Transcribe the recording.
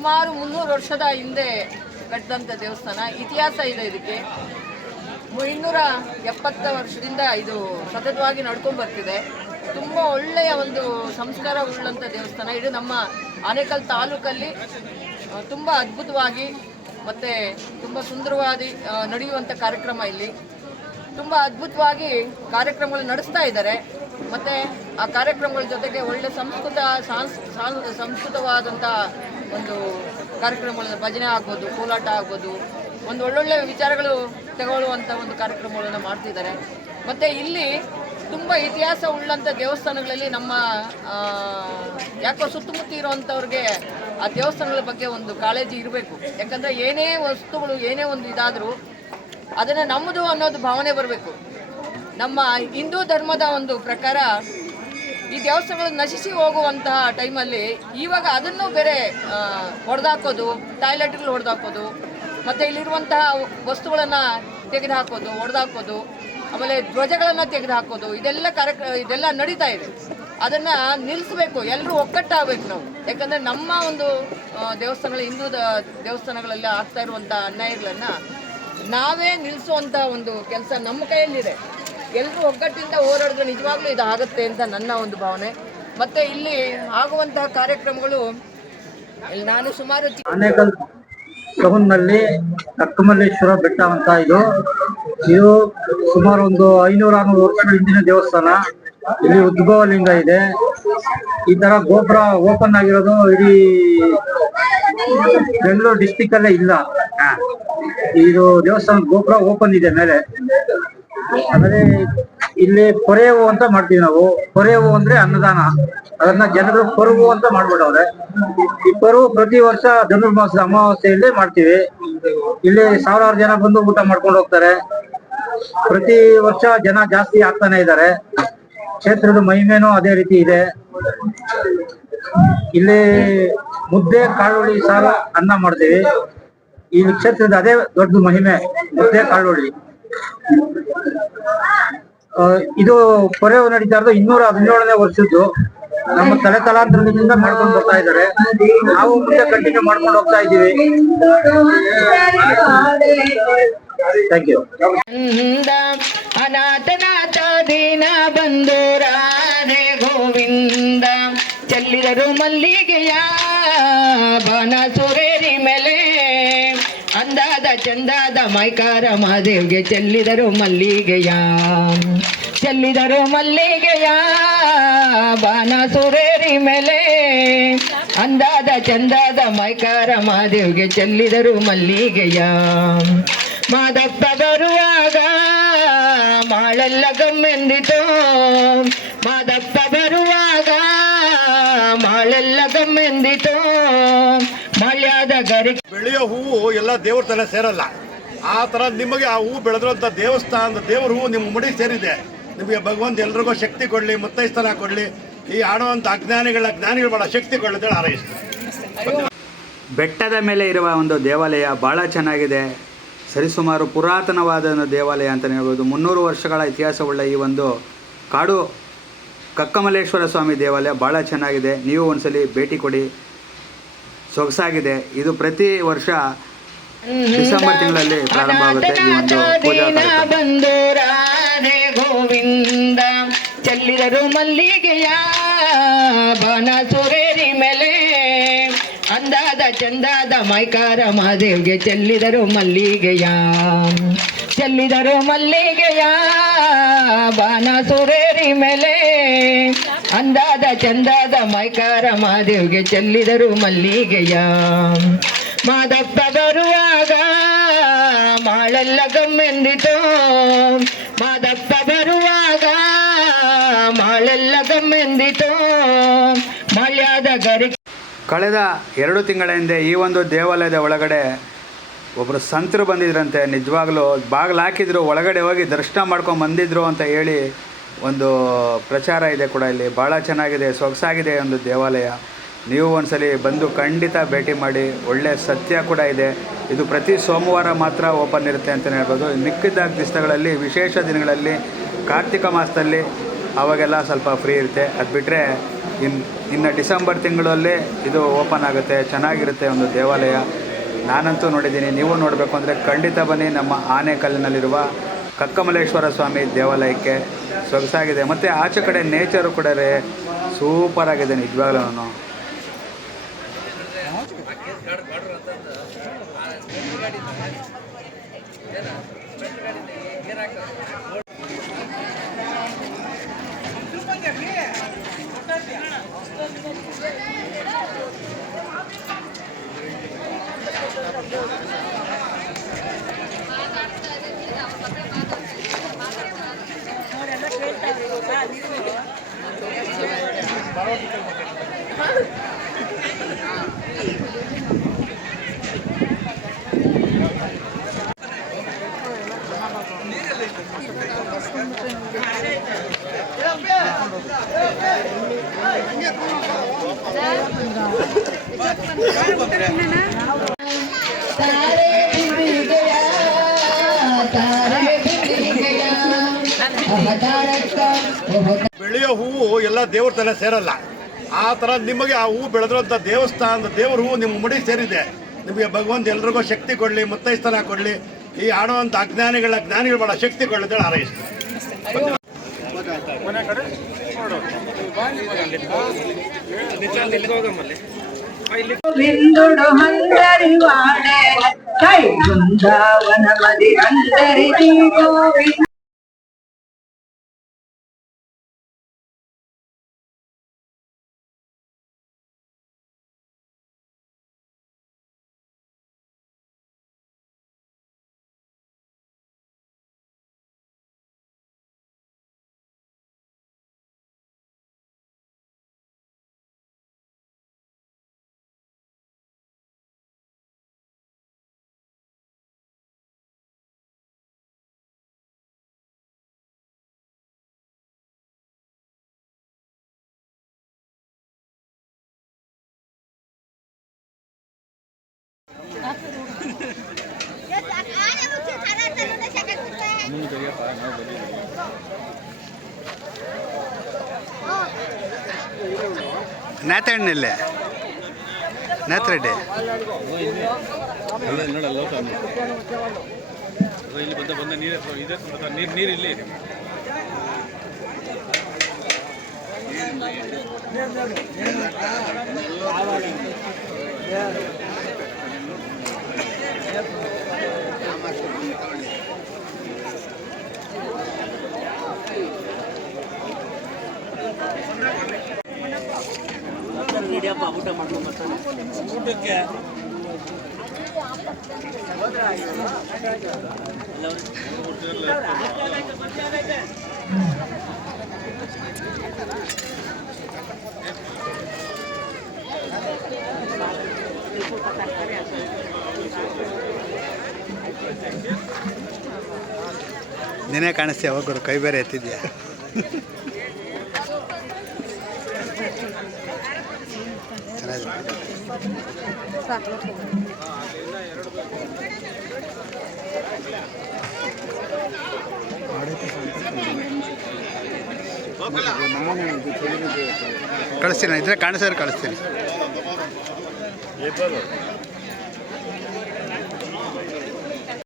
ಸುಮಾರು ಮುನ್ನೂರು ವರ್ಷದ ಹಿಂದೆ ಕಟ್ಟಿದಂಥ ದೇವಸ್ಥಾನ. ಇತಿಹಾಸ ಇದೆ ಇದಕ್ಕೆ. ಇನ್ನೂರ ಎಪ್ಪತ್ತ ವರ್ಷದಿಂದ ಇದು ಸತತವಾಗಿ ನಡ್ಕೊಂಡು ಬರ್ತಿದೆ. ತುಂಬ ಒಳ್ಳೆಯ ಒಂದು ಸಂಸ್ಕಾರ ಉಳ್ಳಂಥ ದೇವಸ್ಥಾನ. ಇದು ನಮ್ಮ ಆನೇಕಲ್ ತಾಲೂಕಲ್ಲಿ ತುಂಬ ಅದ್ಭುತವಾಗಿ ಮತ್ತು ತುಂಬ ಸುಂದರವಾಗಿ ನಡೆಯುವಂಥ ಕಾರ್ಯಕ್ರಮ ಇಲ್ಲಿ. ತುಂಬ ಅದ್ಭುತವಾಗಿ ಕಾರ್ಯಕ್ರಮಗಳು ನಡೆಸ್ತಾ ಇದ್ದಾರೆ. ಮತ್ತು ಆ ಕಾರ್ಯಕ್ರಮಗಳ ಜೊತೆಗೆ ಒಳ್ಳೆ ಸಂಸ್ಕೃತ, ಸಾಂಸ್ ಸಾಂಸ್ ಸಂಸ್ಕೃತವಾದಂಥ ಒಂದು ಕಾರ್ಯಕ್ರಮಗಳನ್ನು ಭಜನೆ ಆಗ್ಬೋದು, ಕೋಲಾಟ ಆಗ್ಬೋದು, ಒಂದು ಒಳ್ಳೊಳ್ಳೆ ವಿಚಾರಗಳು ತಗೊಳ್ಳುವಂಥ ಒಂದು ಕಾರ್ಯಕ್ರಮಗಳನ್ನು ಮಾಡ್ತಿದ್ದಾರೆ. ಮತ್ತು ಇಲ್ಲಿ ತುಂಬ ಇತಿಹಾಸ ಉಳ್ಳಂಥ ದೇವಸ್ಥಾನಗಳಲ್ಲಿ ನಮ್ಮ ಯಾಕೋ ಸುತ್ತಮುತ್ತ ಇರುವಂಥವ್ರಿಗೆ ಆ ದೇವಸ್ಥಾನಗಳ ಬಗ್ಗೆ ಒಂದು ಕಾಳಜಿ ಇರಬೇಕು. ಯಾಕಂದರೆ ಏನೇ ವಸ್ತುಗಳು, ಏನೇ ಒಂದು ಇದಾದರೂ ಅದನ್ನು ನಮ್ಮದು ಅನ್ನೋದು ಭಾವನೆ ಬರಬೇಕು. ನಮ್ಮ ಹಿಂದೂ ಧರ್ಮದ ಒಂದು ಪ್ರಕಾರ ಈ ದೇವಸ್ಥಾನಗಳು ನಶಿಸಿ ಹೋಗುವಂತಹ ಟೈಮಲ್ಲಿ ಇವಾಗ ಅದನ್ನು ಬೇರೆ ಹೊಡೆದಾಕೋದು, ಟಾಯ್ಲೆಟ್ಗಳು ಹೊಡೆದಾಕೋದು, ಮತ್ತು ಇಲ್ಲಿರುವಂತಹ ವಸ್ತುಗಳನ್ನು ತೆಗೆದುಹಾಕೋದು ಹೊಡೆದಾಕೋದು ಆಮೇಲೆ ಧ್ವಜಗಳನ್ನು ತೆಗೆದುಹಾಕೋದು, ಇದೆಲ್ಲ ಕಾರ್ಯಕ್ರಮ ಇದೆಲ್ಲ ನಡೀತಾ ಇದೆ. ಅದನ್ನು ನಿಲ್ಲಿಸಬೇಕು ಎಲ್ಲರೂ ಒಕ್ಕಟ್ಟಾಗಬೇಕು ನಾವು. ಯಾಕಂದರೆ ನಮ್ಮ ಒಂದು ದೇವಸ್ಥಾನಗಳ, ಹಿಂದೂ ದೇವಸ್ಥಾನಗಳಲ್ಲಿ ಆಗ್ತಾ ಇರುವಂಥ ಅನ್ಯಾಯಗಳನ್ನು ನಾವೇ ನಿಲ್ಲಿಸುವಂಥ ಒಂದು ಕೆಲಸ ನಮ್ಮ ಕೈಯಲ್ಲಿದೆ. ಎಲ್ಲರೂ ಒಗ್ಗಟ್ಟಿಂದ ಹೋರಾಡಿದ್ರೆ ನಿಜವಾಗ್ಲೂ ಇದು ಆಗುತ್ತೆ ಅಂತ ನನ್ನ ಒಂದು ಭಾವನೆ. ಮತ್ತೆ ಇಲ್ಲಿ ಆಗುವಂತಹ ಕಾರ್ಯಕ್ರಮಗಳು ನಾನು ಸುಮಾರು ಆನೇಕಲ್ ಟೌನ್ನಲ್ಲಿ ಕಕ್ಕಮಲ್ಲೇಶ್ವರ ಬೆಟ್ಟ ಅಂತ ಇದು. ಇದು ಸುಮಾರು ಒಂದು ಐನೂರ ಆರ್ನೂರು ವರ್ಷಗಳ ಹಿಂದಿನ ದೇವಸ್ಥಾನ. ಇಲ್ಲಿ ಉದ್ಭವ ಲಿಂಗ ಇದೆ. ಈ ತರ ಗೋಪುರ ಓಪನ್ ಆಗಿರೋದು ಇಡೀ ಬೆಂಗಳೂರು ಡಿಸ್ಟಿಕ್ ಅಲ್ಲೇ ಇಲ್ಲ. ಇದು ದೇವಸ್ಥಾನ ಗೋಪುರ ಓಪನ್ ಇದೆ ಮೇಲೆ. ಆಮೇಲೆ ಇಲ್ಲಿ ಕೊರೆಯುವು ಅಂತ ಮಾಡ್ತೀವಿ ನಾವು. ಕೊರೆಯುವು ಅಂದ್ರೆ ಅನ್ನದಾನ. ಅದನ್ನ ಜನರು ಪರ್ವು ಅಂತ ಮಾಡ್ಬಿಟ್ಟವ್ರೆ. ಈ ಪ್ರತಿ ವರ್ಷ ಧನುರ್ಮಾಸದ ಅಮಾವಾಸ್ಯೆಯಲ್ಲಿ ಮಾಡ್ತೀವಿ. ಇಲ್ಲಿ ಸಾವಿರಾರು ಜನ ಬಂದು ಊಟ ಮಾಡ್ಕೊಂಡು ಹೋಗ್ತಾರೆ. ಪ್ರತಿ ವರ್ಷ ಜನ ಜಾಸ್ತಿ ಆಗ್ತಾನೆ ಇದ್ದಾರೆ. ಕ್ಷೇತ್ರದ ಮಹಿಮೆನೂ ಅದೇ ರೀತಿ ಇದೆ. ಇಲ್ಲಿ ಮುದ್ದೆ, ಕಾಳುಳ್ಳಿ ಸಾರ ಅನ್ನ ಮಾಡ್ತೀವಿ. ಈ ಕ್ಷೇತ್ರದ ಅದೇ ದೊಡ್ಡ ಮಹಿಮೆ, ಮುದ್ದೆ, ಕಾಳುಳ್ಳಿ. ಇದು ಕೊರೆ ನಡೀತಾ ಇರೋದು ಇನ್ನೂರ ಹದಿನೇಳನೇ ವರ್ಷದ್ದು. ನಮ್ಮ ತಲೆ ತಲಾಂತರದಿಂದ ಮಾಡ್ಕೊಂಡು ಬರ್ತಾ ಇದ್ದಾರೆ. ನಾವು ಮುಂದೆ ಕಂಟಿನ್ಯೂ ಮಾಡ್ಕೊಂಡು ಹೋಗ್ತಾ ಇದ್ದೀವಿ. ಥ್ಯಾಂಕ್ ಯು ಅನಾಥನಾಥ ದೀನ ಬಂದು ರಾಧೆ ಗೋವಿಂದ, ಚಲ್ಲಿದರು ಮಲ್ಲಿಗೆಯ ಚಂದಾದ ಮೈಕಾರ ಮಹಾದೇವ್ಗೆ ಚೆಲ್ಲಿದರು ಮಲ್ಲಿಗೆಯ. ಚೆಲ್ಲಿದರು ಮಲ್ಲಿಗೆಯ ಬಾನ ಮೇಲೆ. ಅಂದಾದ ಚಂದಾದ ಮೈಕಾರ ಮಹಾದೇವ್ಗೆ ಚೆಲ್ಲಿದರು ಮಲ್ಲಿಗೆಯ. ಮಾದಪ್ಪ ಬರುವಾಗ ಮಾಳೆಲ್ಲ ಗಮ್ಮೆಂದಿತು. ಮಾದಪ್ಪ ಬರುವಾಗ ಮಾಳೆಲ್ಲ ಗಮ್ಮೆಂದಿತು. ಗರಿ ಬೆಳೆಯೋ ಹೂವು ಎಲ್ಲ ದೇವ್ರ ತಲೆ ಸೇರಲ್ಲ. ಆ ಥರ ನಿಮಗೆ ಆ ಹೂವು ಬೆಳೆದಿರೋಂಥ ದೇವಸ್ಥಾನದ ದೇವ್ರ ಹೂವು ನಿಮ್ಮ ಮುಡಿ ಸೇರಿದೆ. ನಿಮಗೆ ಭಗವಂತ ಎಲ್ರಿಗೂ ಶಕ್ತಿ ಕೊಡಲಿ ಮುತ್ತೈಸ್ತನ ಕೊಡಲಿ ಈ ಆಡುವಂಥ ಅಜ್ಞಾನಿಗಳ ಜ್ಞಾನಿಗಳು ಭಾಳ ಶಕ್ತಿ ಕೊಡಲಿ ಅಂತೇಳಿ ಹಾರೈಸ್ತೀನಿ ಬೆಟ್ಟದ ಮೇಲೆ ಇರುವ ಒಂದು ದೇವಾಲಯ ಭಾಳ ಚೆನ್ನಾಗಿದೆ. ಸರಿಸುಮಾರು ಪುರಾತನವಾದ ಒಂದು ದೇವಾಲಯ ಅಂತಲೇ ಹೇಳ್ಬೋದು. ಮುನ್ನೂರು ವರ್ಷಗಳ ಇತಿಹಾಸವುಳ್ಳ ಈ ಒಂದು ಕಾಡು ಕಕ್ಕಮಲ್ಲೇಶ್ವರ ಸ್ವಾಮಿ ದೇವಾಲಯ ಭಾಳ ಚೆನ್ನಾಗಿದೆ. ನೀವು ಒಂದ್ಸಲಿ ಭೇಟಿ ಕೊಡಿ. ಸೊಗಸಾಗಿದೆ. ಇದು ಪ್ರತಿ ವರ್ಷ ಡಿಸೆಂಬರ್ ತಿಂಗಳಲ್ಲಿ ಪ್ರಾರಂಭ ಆಗುತ್ತೆ. ಈ ಒಂದು ಪೂಜಾ ದೀನ ಕಾರ್ಯಕ್ರಮ. ಬಂದು ರಾಧೆ ಗೋವಿಂದ ಚೆಲ್ಲಿದರು ಮಲ್ಲಿಗೆಯ ಬನ ಸುರೇರಿ ಮೇಲೆ ಅಂದಾದ ಚಂದಾದ ಮೈಕಾರ ಮಹಾದೇವ್ಗೆ ಚೆಲ್ಲಿದರು ಮಲ್ಲಿಗೆಯ ಚೆಲ್ಲಿದರು ಮಲ್ಲಿಗೆಯ ಬಾನ ಸುರೇರಿ ಮೇಲೆ ಅಂದಾದ ಚಂದಾದ ಮೈಕಾರ ಮಾದೇವ್ಗೆ ಚೆಲ್ಲಿದರು ಮಲ್ಲಿಗೆಯ. ಮಾದಪ್ಪ ಬರುವಾಗ ಮಾಳೆಲ್ಲ ಗಮ್ಮೆಂದಿತು ಮಾದಪ್ಪ ಬರುವಾಗ ಮಾಳೆಲ್ಲ ಗಮ್ಮೆಂದಿತು ಮಳ್ಯಾದ ಗರಿ ಕಳೆದ ಎರಡು ತಿಂಗಳ ಹಿಂದೆ ಈ ಒಂದು ದೇವಾಲಯದ ಒಳಗಡೆ ಒಬ್ಬರು ಸಂತರು ಬಂದಿದ್ರಂತೆ. ನಿಜವಾಗ್ಲೂ ಬಾಗಿಲು ಹಾಕಿದ್ರು, ಒಳಗಡೆ ಹೋಗಿ ದರ್ಶನ ಮಾಡ್ಕೊಂಡು ಬಂದಿದ್ರು ಅಂತ ಹೇಳಿ ಒಂದು ಪ್ರಚಾರ ಇದೆ ಕೂಡ ಇಲ್ಲಿ. ಭಾಳ ಚೆನ್ನಾಗಿದೆ, ಸೊಗಸಾಗಿದೆ ಒಂದು ದೇವಾಲಯ. ನೀವು ಒಂದ್ಸಲಿ ಬಂದು ಖಂಡಿತ ಭೇಟಿ ಮಾಡಿ ಒಳ್ಳೆಯ ಸತ್ಯ ಕೂಡ ಇದೆ. ಇದು ಪ್ರತಿ ಸೋಮವಾರ ಮಾತ್ರ ಓಪನ್ ಇರುತ್ತೆ ಅಂತಲೇ ಹೇಳ್ಬೋದು. ಮಿಕ್ಕಿದ ದಿವಸಗಳಲ್ಲಿ, ವಿಶೇಷ ದಿನಗಳಲ್ಲಿ, ಕಾರ್ತಿಕ ಮಾಸದಲ್ಲಿ ಅವಾಗೆಲ್ಲ ಸ್ವಲ್ಪ ಫ್ರೀ ಇರುತ್ತೆ. ಅದು ಬಿಟ್ಟರೆ ಇನ್ನು ಇನ್ನು ಡಿಸೆಂಬರ್ ತಿಂಗಳಲ್ಲಿ ಇದು ಓಪನ್ ಆಗುತ್ತೆ. ಚೆನ್ನಾಗಿರುತ್ತೆ ಒಂದು ದೇವಾಲಯ. ನಾನಂತೂ ನೋಡಿದ್ದೀನಿ. ನೀವು ನೋಡಬೇಕು ಅಂದರೆ ಖಂಡಿತ ಬನ್ನಿ ನಮ್ಮ ಆನೆಕಲ್ಲಿನಲ್ಲಿರುವ ಕಕ್ಕಮಲೇಶ್ವರ ಸ್ವಾಮಿ ದೇವಾಲಯಕ್ಕೆ. ಸೊಗಸಾಗಿದೆ. ಮತ್ತು ಆಚೆ ಕಡೆ ನೇಚರು ಕೂಡ ರೀ ಸೂಪರ್ ಆಗಿದೆ ನಿಜವಾಗ್ಲೂ. ಬೆಳೆಯೋ ಹೂವು ಎಲ್ಲ ದೇವ್ರ ತಲೆ ಸೇರಲ್ಲ. ಆ ಥರ ನಿಮಗೆ ಆ ಹೂವು ಬೆಳೆದಿರೋಂಥ ದೇವಸ್ಥಾನದ ದೇವ್ರ ಹೂವು ನಿಮ್ಮ ಮುಡಿ ಸೇರಿದೆ. ನಿಮಗೆ ಭಗವಂತ ಎಲ್ರಿಗೂ ಶಕ್ತಿ ಕೊಡಲಿ ಮುತ್ತೈಸ್ತನ ಕೊಡಲಿ. ಈ ಆಡುವಂಥ ಅಜ್ಞಾನಿಗಳ ಜ್ಞಾನಿಗಳು ಬಹಳ ಶಕ್ತಿ ಕೊಡಲಿ ಅಂತೇಳಿ ಹಾರೈಸ್ತೀನಿ విందుడు మందరి వాడే కై బృందావన అందరి గోవింద ನೇತಣ್ಣಲ್ಲೇ ನಾತ್ರೆಡ್ಡಿ ಇಲ್ಲಿ ಬಂದ ಬಂದ ನೀರು ಇದೆ ನೀರು ನೀರು ಇಲ್ಲಿ ಇಡಿಯಪ್ಪ ಊಟ ಮಾಡ್ಕೊಂಡು ಬರ್ತಾನೆ ಊಟಕ್ಕೆ ಎಲ್ಲರೂ ನೀನೇ ಕಾಣಿಸ್ತೀಯ? ಹೋಗೋರು ಕೈ ಬೇರೆ ಎತ್ತಿದ್ಯಾ? ಕಳಿಸ್ತೀನಿ ಇದ್ರೆ ಕಾಣಿಸಿದ್ರೆ ಕಳಿಸ್ತೀನಿ.